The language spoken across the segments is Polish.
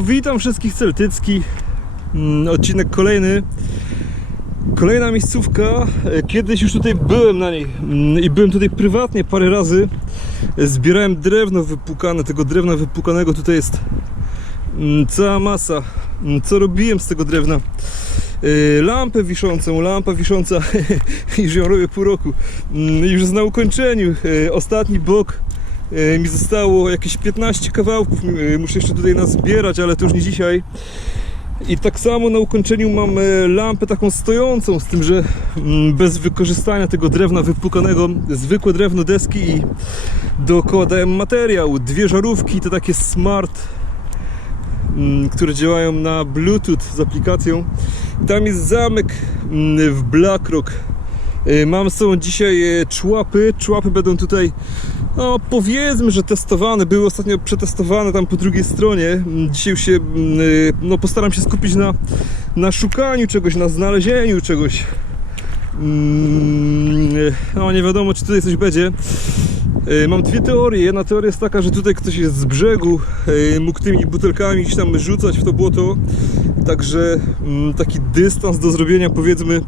Witam wszystkich celtyckich. Mm, Odcinek kolejny. Kolejna miejscówka. E, Kiedyś już tutaj byłem na niej mm, i byłem tutaj prywatnie parę razy. Zbierałem drewno wypłukane. Tego drewna wypłukanego tutaj jest mm, cała masa. Co robiłem z tego drewna? E, Lampę wiszącą, lampa wisząca, już ją robię pół roku. Już jest na ukończeniu. E, Ostatni bok mi zostało jakieś 15 kawałków. e, Muszę jeszcze tutaj nazbierać, ale to już nie dzisiaj. I tak samo na ukończeniu mam e, lampę taką stojącą, z tym, że bez wykorzystania tego drewna wypłukanego, zwykłe drewno deski i dookoła dałem materiał. Dwie żarówki, to takie smart, które działają na Bluetooth z aplikacją. Tam jest zamek w Blackrock. E, Mam sobą dzisiaj e, człapy. Człapy będą tutaj no powiedzmy, że testowane, były ostatnio przetestowane tam po drugiej stronie. Mm, Dzisiaj już się, mm, y, no postaram się skupić na, na szukaniu czegoś, na znalezieniu czegoś. Mm, y, No nie wiadomo, czy tutaj coś będzie. Y, Mam dwie teorie. Jedna teoria jest taka, że tutaj ktoś jest z brzegu, y, mógł tymi butelkami gdzieś tam rzucać w to błoto. Także taki dystans do zrobienia powiedzmy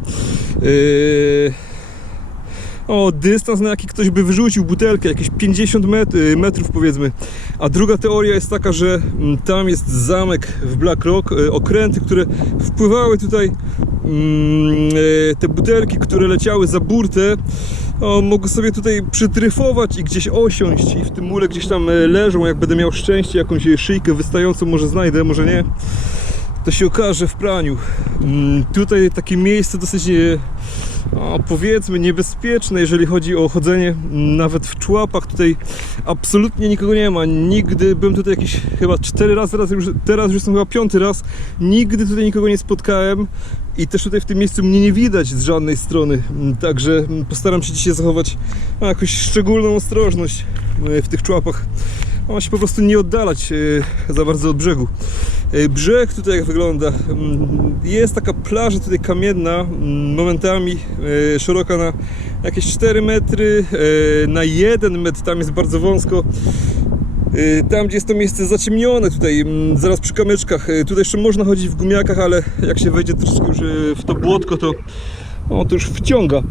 y, o, dystans na jaki ktoś by wyrzucił butelkę, jakieś 50 met y, metrów powiedzmy. A druga teoria jest taka, że mm, tam jest zamek w Black Rock, y, okręty, które wpływały tutaj, mm, y, te butelki, które leciały za burtę, o, mogą sobie tutaj przytryfować i gdzieś osiąść i w tym mule gdzieś tam leżą, jak będę miał szczęście, jakąś szyjkę wystającą, może znajdę, może nie to się okaże w praniu. Mm, Tutaj takie miejsce dosyć, e, no, powiedzmy, niebezpieczne, jeżeli chodzi o chodzenie nawet w człapach. Tutaj absolutnie nikogo nie ma. Nigdy byłem tutaj jakieś chyba cztery razy, teraz już, teraz już jestem chyba piąty raz. Nigdy tutaj nikogo nie spotkałem i też tutaj w tym miejscu mnie nie widać z żadnej strony. Mm, Także mm, postaram się dzisiaj zachować no, jakąś szczególną ostrożność e, w tych człapach. Ma się po prostu nie oddalać e, za bardzo od brzegu. E, Brzeg tutaj jak wygląda. mm, Jest taka plaża tutaj kamienna, mm, momentami e, szeroka na jakieś 4 metry, na 1 metr, tam jest bardzo wąsko. Tam gdzie jest to miejsce zaciemnione tutaj, mm, zaraz przy kamyczkach, tutaj jeszcze można chodzić w gumiakach, ale jak się wejdzie troszkę już w to błotko, to, o, to już wciąga.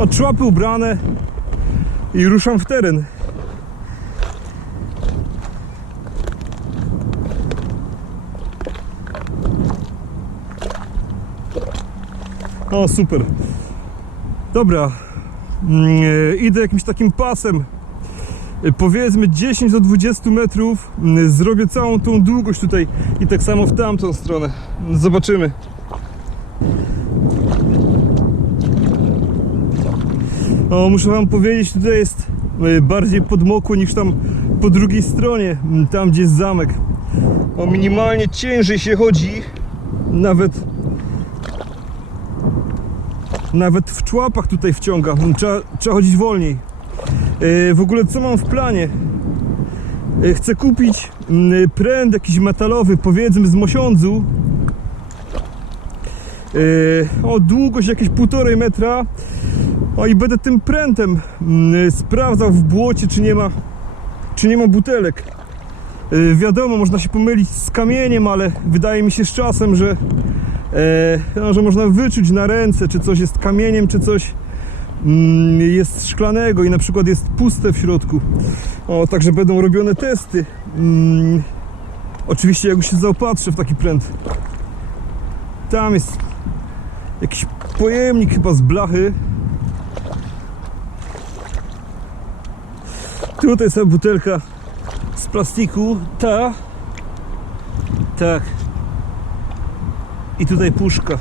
O, człapy ubrane i ruszam w teren. O, super. Dobra. Mm, e, Idę jakimś takim pasem. e, Powiedzmy 10 do 20 metrów. Mm, Zrobię całą tą długość tutaj i tak samo w tamtą stronę. Zobaczymy. Muszę wam powiedzieć, tutaj jest e, bardziej podmokło niż tam po drugiej stronie, tam gdzie jest zamek. O, minimalnie ciężej się chodzi, nawet nawet w człapach tutaj wciąga, trzeba, trzeba chodzić wolniej. E, W ogóle co mam w planie? E, Chcę kupić pręd jakiś metalowy, powiedzmy z mosiądzu. O, długość jakieś półtorej metra. O i będę tym prętem mm, sprawdzał w błocie, czy nie ma, czy nie ma butelek. Y, wiadomo, można się pomylić z kamieniem, ale wydaje mi się z czasem, że, e, no, że można wyczuć na ręce, czy coś jest kamieniem, czy coś mm, jest szklanego i na przykład jest puste w środku. O, także będą robione testy. Mm, oczywiście jak się zaopatrzę w taki pręt. Tam jest jakiś pojemnik chyba z blachy. Tutaj jest butelka z plastiku, ta, tak, i tutaj puszka.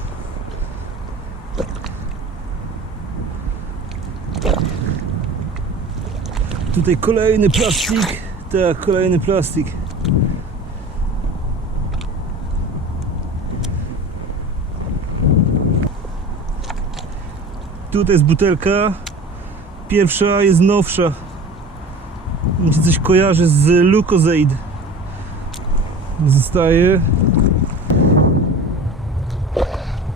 Tutaj kolejny plastik, tak, kolejny plastik. Tutaj jest butelka, pierwsza jest nowsza. Mi się coś kojarzy z Lucozade. Zostaje.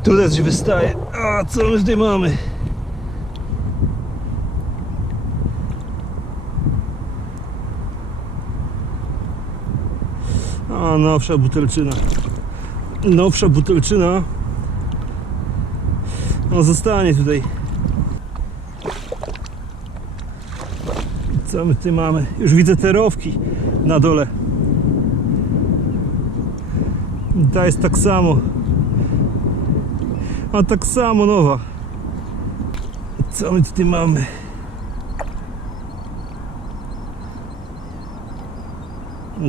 Tutaj coś wystaje. A co my tutaj mamy? A nowsza butelczyna. Nowsza butelczyna. No zostanie tutaj. Co my tutaj mamy? Już widzę terowki na dole. Ta jest tak samo. A tak samo nowa. Co my tutaj mamy?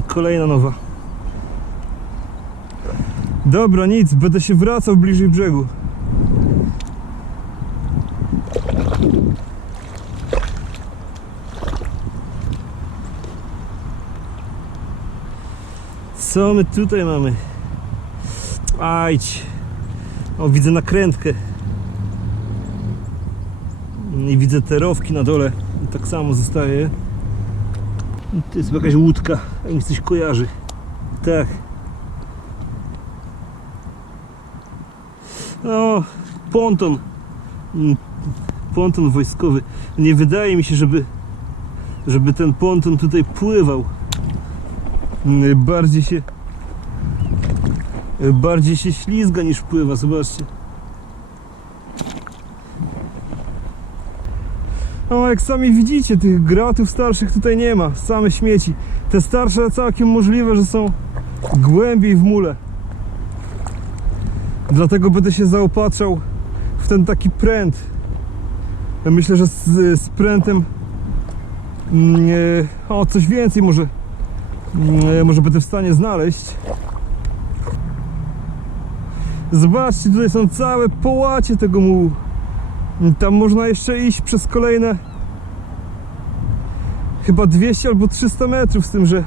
Kolejna nowa. Dobra, nic, będę się wracał bliżej brzegu. Co my tutaj mamy? Ajdź. O, widzę nakrętkę. I widzę terowki na dole. I tak samo zostaje. To jest jakaś łódka. A mi coś kojarzy. Tak. O, ponton. Mm, Ponton wojskowy. Nie wydaje mi się, żeby, żeby ten ponton tutaj pływał. Mm, Bardziej się bardziej się ślizga niż pływa, zobaczcie. No jak sami widzicie, tych gratów starszych tutaj nie ma, same śmieci. Te starsze całkiem możliwe, że są głębiej w mule. Dlatego będę się zaopatrzał w ten taki pręt. Myślę, że z, z prętem mm, e, o coś więcej może e, może będę w stanie znaleźć. Zobaczcie, tutaj są całe połacie tego mułu. Tam można jeszcze iść przez kolejne chyba 200 albo 300 metrów z tym, że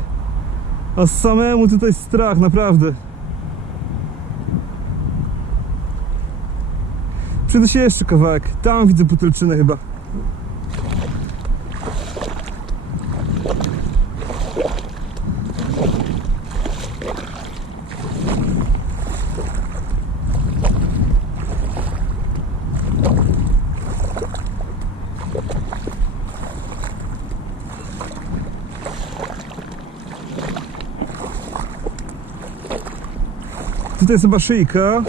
a samemu tutaj strach, naprawdę. Przyjdę się jeszcze kawałek. Tam widzę butelczynę chyba. Tutaj jest chyba szyjka.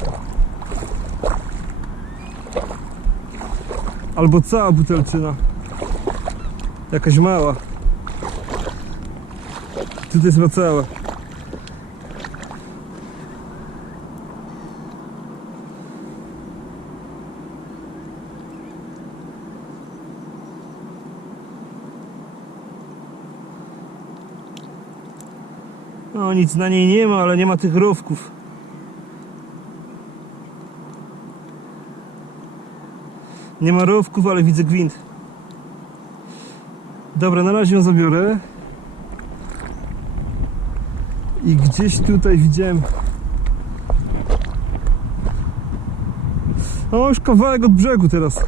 Albo cała butelczyna. Jakaś mała. Tutaj jest chyba cała. No nic na niej nie ma, ale nie ma tych rowków. Nie ma rowków, ale widzę gwint. Dobra, na razie ją zabiorę. I gdzieś tutaj widziałem. O, już kawałek od brzegu teraz.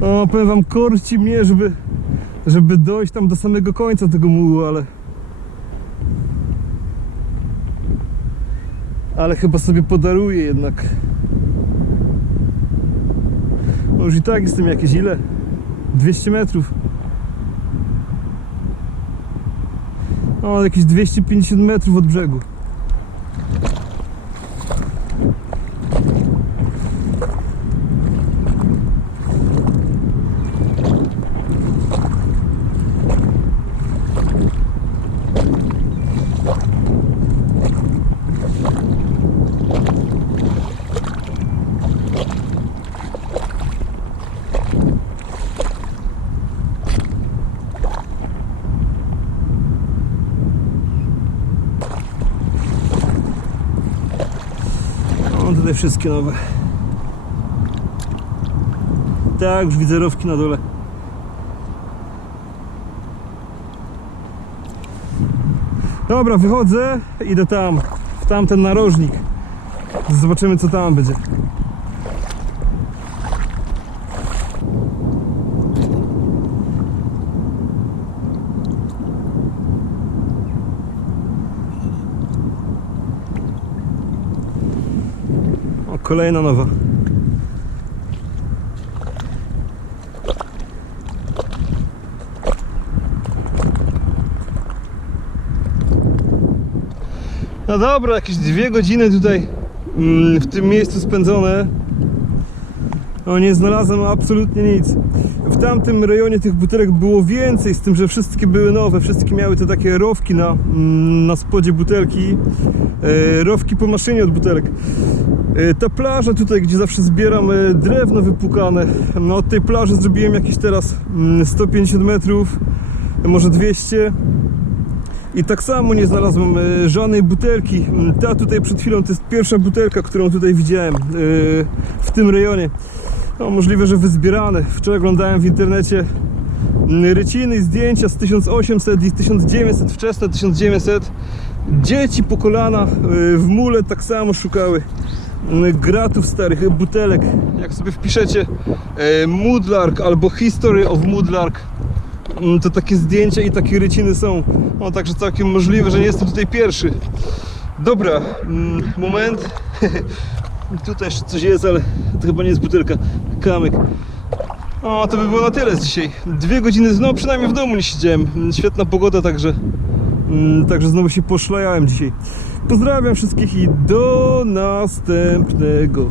O, powiem wam, korci mnie, żeby, żeby dojść tam do samego końca tego mułu, ale... ale chyba sobie podaruję jednak. No już i tak jestem jakieś ile? 200 metrów. O, jakieś 250 metrów od brzegu. O, tutaj wszystkie nowe. Tak, już widzę rowki na dole. Dobra, wychodzę, idę tam, w tamten narożnik. Zobaczymy co tam będzie. O, kolejna nowa. No dobra, jakieś dwie godziny tutaj mm, w tym miejscu spędzone. No nie znalazłem absolutnie nic. W tamtym rejonie tych butelek było więcej, z tym, że wszystkie były nowe. Wszystkie miały te takie rowki na, mm, na spodzie butelki. E, rowki po maszynie od butelek. E, ta plaża tutaj, gdzie zawsze zbieram e, drewno wypukane. No od tej plaży zrobiłem jakieś teraz mm, 150 metrów, może 200. I tak samo nie znalazłem e, żadnej butelki. Mm, Ta tutaj przed chwilą to jest pierwsza butelka, którą tutaj widziałem w tym rejonie. No, możliwe, że wyzbierane. Wczoraj oglądałem w internecie mm, ryciny zdjęcia z 1800 i 1900, wczesne 1900. Dzieci po kolana w mule tak samo szukały mm, gratów starych, butelek. Jak sobie wpiszecie e, Moodlark albo History of Moodlark, Mm, to takie zdjęcia i takie ryciny są. No także całkiem możliwe, że nie jestem tutaj pierwszy. Dobra, mm, moment. tutaj jeszcze coś jest, ale to chyba nie jest butelka. Kamyk. O, to by było na tyle z dzisiaj. Dwie godziny, no przynajmniej w domu nie siedziałem. Świetna pogoda, także, także znowu się poszlajałem dzisiaj. Pozdrawiam wszystkich i do następnego.